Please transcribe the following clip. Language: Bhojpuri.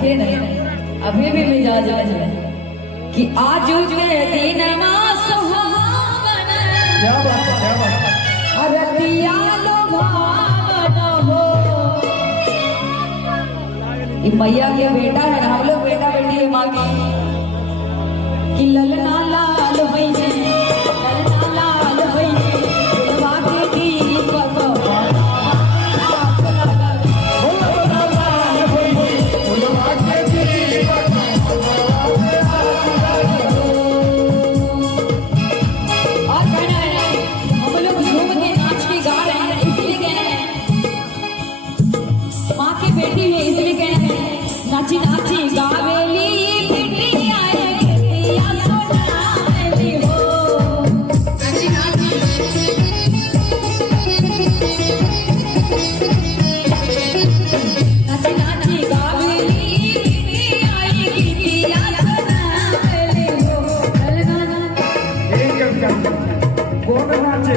देखिए ना अभी भी मिजाज है कि आज के दिन सुहावन क्या बात है, क्या बात है। अरतिया लुभावन हो। ये मैया के बेटा है ना, हम लोग बेटा बेटी है माँ की कि ललना लाल भई है, ललना लाल भई है, दिलवा के दीपक नाची नाची गावेली बिटिया बिटिया सोनावेली हो। नाची नाची नाची नाची गावेली बिटिया बिटिया सोनावेली हो। एक कौन नाचे